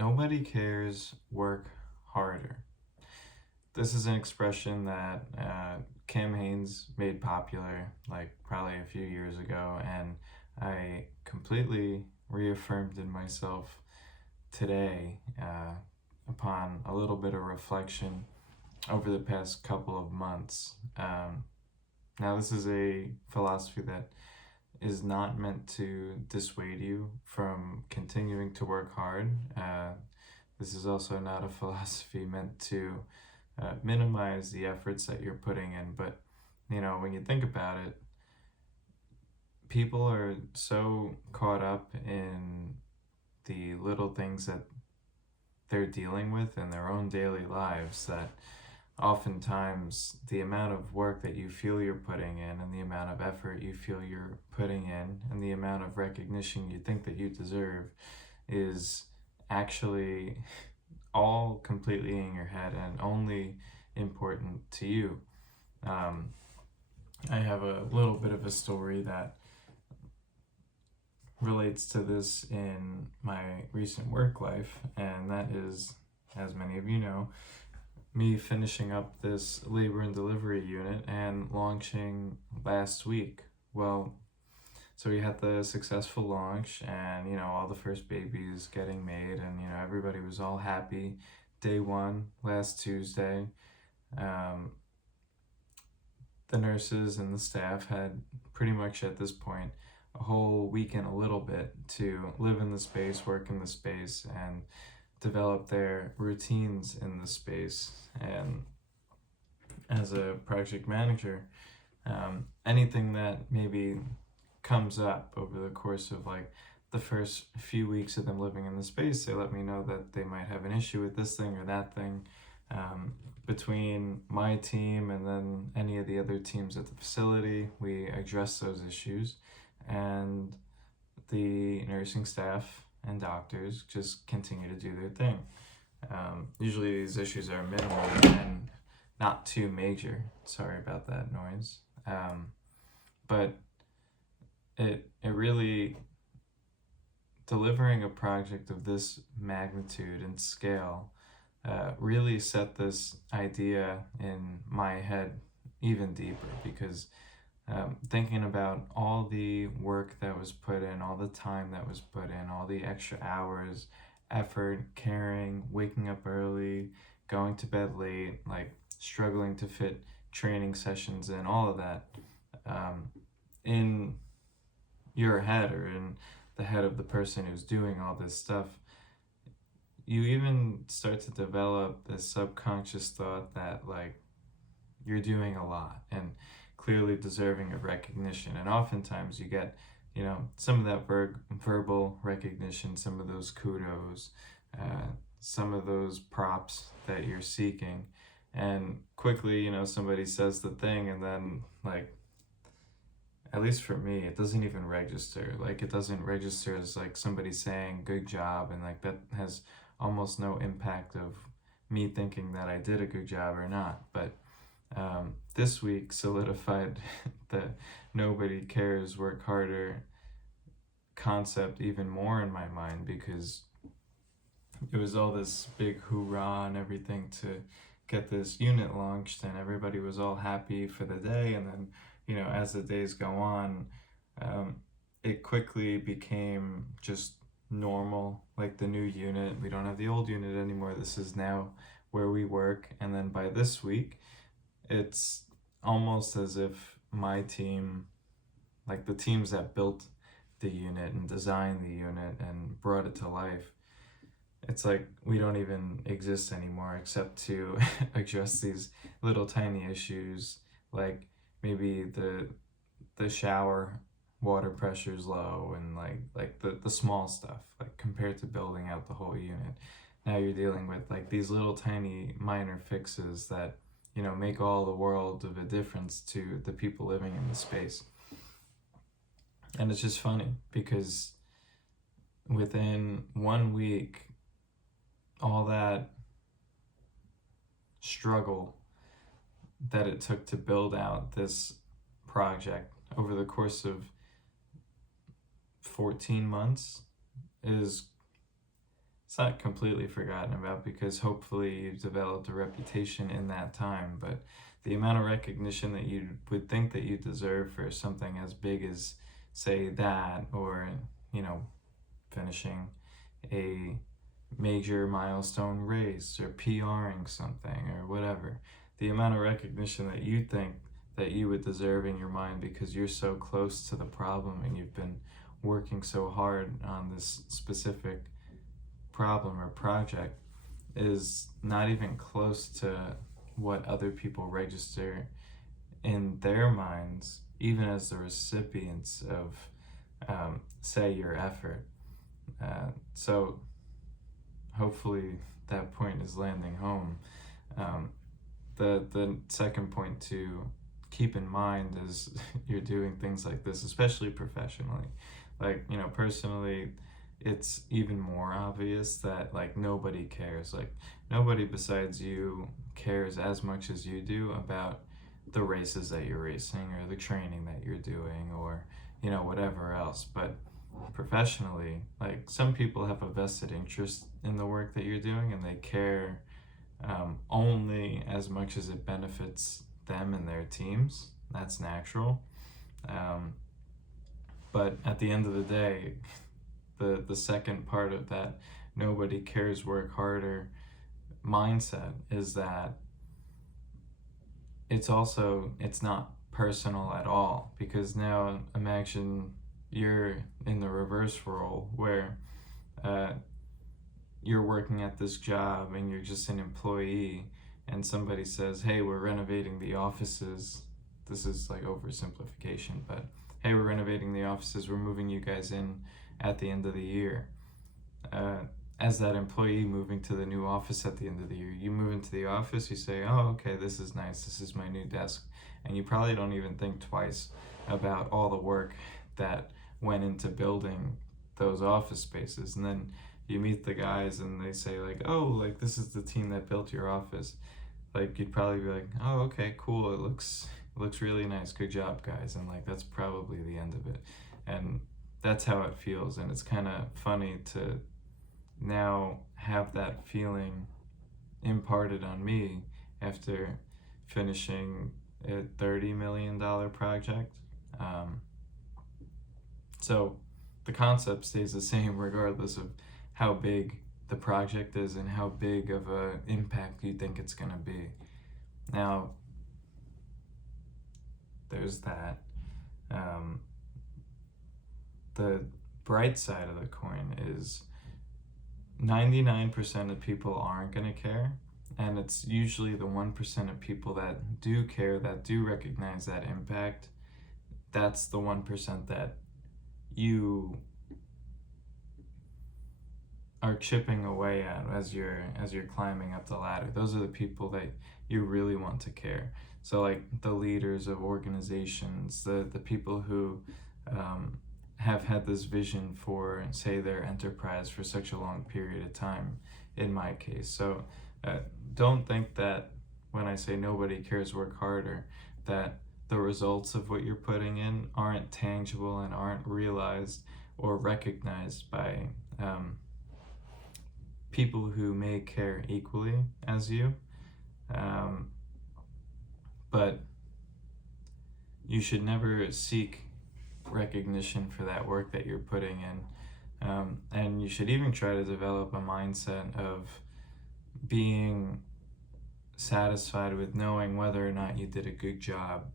Nobody cares, work harder. This is an expression that Kim Haynes made popular like probably a few years ago, and I completely reaffirmed in myself today upon a little bit of reflection over the past couple of months. Now, this is a philosophy that is not meant to dissuade you from continuing to work hard. This is also not a philosophy meant to minimize the efforts that you're putting in. But, when you think about it, people are so caught up in the little things that they're dealing with in their own daily lives that oftentimes the amount of work that you feel you're putting in and the amount of effort you feel you're putting in and the amount of recognition you think that you deserve is actually all completely in your head and only important to you. I have a little bit of a story that relates to this in my recent work life, and that is, as many of you know, me finishing up this labor and delivery unit and launching last week. Well, so we had the successful launch, and all the first babies getting made, and everybody was all happy. Day one, last Tuesday, the nurses and the staff had pretty much at this point a whole week and a little bit to live in the space, work in the space, and develop their routines in the space. And as a project manager, anything that maybe comes up over the course of like the first few weeks of them living in the space, they let me know that they might have an issue with this thing or that thing. Between my team and then any of the other teams at the facility, we address those issues, and the nursing staff and doctors just continue to do their thing. Usually these issues are minimal and not too major. Sorry about that noise. But it really, delivering a project of this magnitude and scale really set this idea in my head even deeper, because thinking about all the work that was put in, all the time that was put in, all the extra hours, effort, caring, waking up early, going to bed late, like struggling to fit training sessions in, all of that in your head or in the head of the person who's doing all this stuff, you even start to develop this subconscious thought that like you're doing a lot and clearly deserving of recognition. And oftentimes you get some of that verbal recognition, some of those kudos, some of those props that you're seeking, and quickly somebody says the thing, and then like, at least for me, it doesn't even register. Like, it doesn't register as like somebody saying good job, and like that has almost no impact of me thinking that I did a good job or not. But this week solidified the nobody cares, work harder concept even more in my mind, because it was all this big hoorah and everything to get this unit launched, and everybody was all happy for the day. And then as the days go on, it quickly became just normal, like the new unit. We don't have the old unit anymore. This is now where we work. And then by this week, it's almost as if my team, like the teams that built the unit and designed the unit and brought it to life, it's like we don't even exist anymore except to address these little tiny issues, like maybe the shower water pressure is low, and like the small stuff, like compared to building out the whole unit. Now you're dealing with like these little tiny minor fixes that make all the world of a difference to the people living in the space. And it's just funny because within 1 week, all that struggle that it took to build out this project over the course of 14 months it's not completely forgotten about, because hopefully you've developed a reputation in that time, but the amount of recognition that you would think that you deserve for something as big as, say, that, or, you know, finishing a major milestone race or PRing something or whatever, the amount of recognition that you think that you would deserve in your mind because you're so close to the problem and you've been working so hard on this specific problem or project is not even close to what other people register in their minds, even as the recipients of, say, your effort. So hopefully that point is landing home. Um, the second point to keep in mind is you're doing things like this, especially professionally. Like, you know, personally, it's even more obvious that like nobody cares. Like nobody besides you cares as much as you do about the races that you're racing or the training that you're doing or, you know, whatever else. But professionally, like some people have a vested interest in the work that you're doing and they care only as much as it benefits them and their teams. That's natural. Um, but at the end of the day, the second part of that nobody cares, work harder mindset is that it's not personal at all, because now imagine you're in the reverse role where uh, you're working at this job and you're just an employee and somebody says, hey, we're renovating the offices. This is like oversimplification, but hey, we're renovating the offices, we're moving you guys in at the end of the year. As that employee moving to the new office at the end of the year, you move into the office, you say, oh, okay, this is nice, this is my new desk, and you probably don't even think twice about all the work that went into building those office spaces. And then you meet the guys and they say like, oh, like this is the team that built your office. Like you'd probably be like, oh, okay, cool, it looks really nice, good job, guys. And like that's probably the end of it. And that's how it feels. And it's kind of funny to now have that feeling imparted on me after finishing a $30 million project. So the concept stays the same regardless of how big the project is and how big of an impact you think it's going to be. Now, there's that. The bright side of the coin is 99% of people aren't going to care, and it's usually the 1% of people that do care, that do recognize that impact. That's the 1% that you are chipping away at as you're climbing up the ladder. Those are the people that you really want to care. So like the leaders of organizations, the people who have had this vision for, say, their enterprise for such a long period of time, in my case. So don't think that when I say nobody cares, work harder, that the results of what you're putting in aren't tangible and aren't realized or recognized by people who may care equally as you. But you should never seek recognition for that work that you're putting in. And you should even try to develop a mindset of being satisfied with knowing whether or not you did a good job,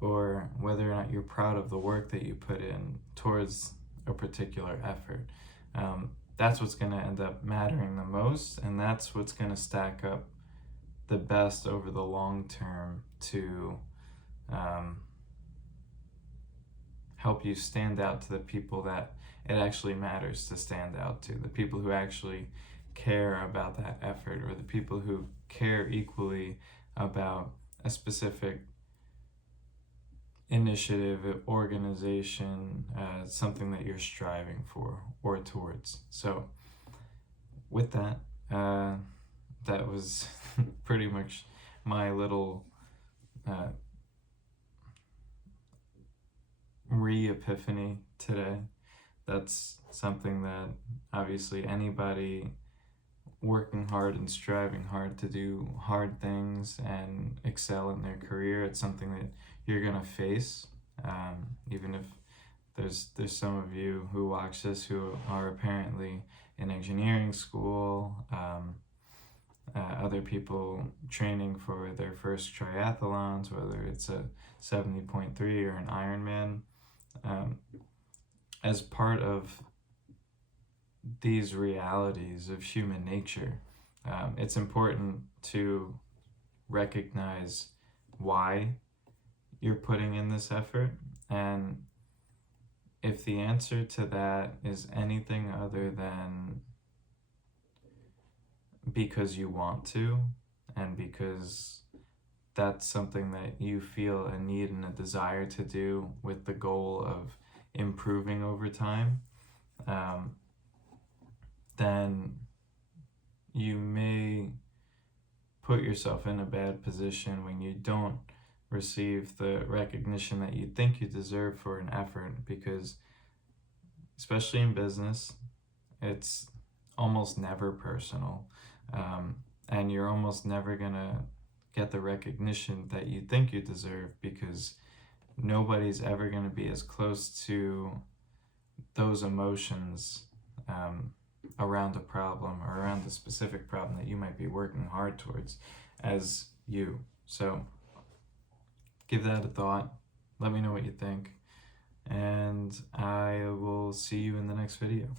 or whether or not you're proud of the work that you put in towards a particular effort. That's what's going to end up mattering the most, and that's what's going to stack up the best over the long term to help you stand out to the people that it actually matters to stand out to, the people who actually care about that effort, or the people who care equally about a specific initiative, organization, something that you're striving for or towards. So with that, that was pretty much my little re-epiphany today. That's something that obviously anybody working hard and striving hard to do hard things and excel in their career. It's something that you're gonna face, even if there's some of you who watch this who are apparently in engineering school, other people training for their first triathlons, whether it's a 70.3 or an Ironman. As part of these realities of human nature, it's important to recognize why you're putting in this effort. And if the answer to that is anything other than because you want to, and because that's something that you feel a need and a desire to do with the goal of improving over time, then you may put yourself in a bad position when you don't receive the recognition that you think you deserve for an effort, because especially in business, it's almost never personal, and you're almost never gonna get the recognition that you think you deserve, because nobody's ever going to be as close to those emotions around a problem or around the specific problem that you might be working hard towards as you. So give that a thought. Let me know what you think, and I will see you in the next video.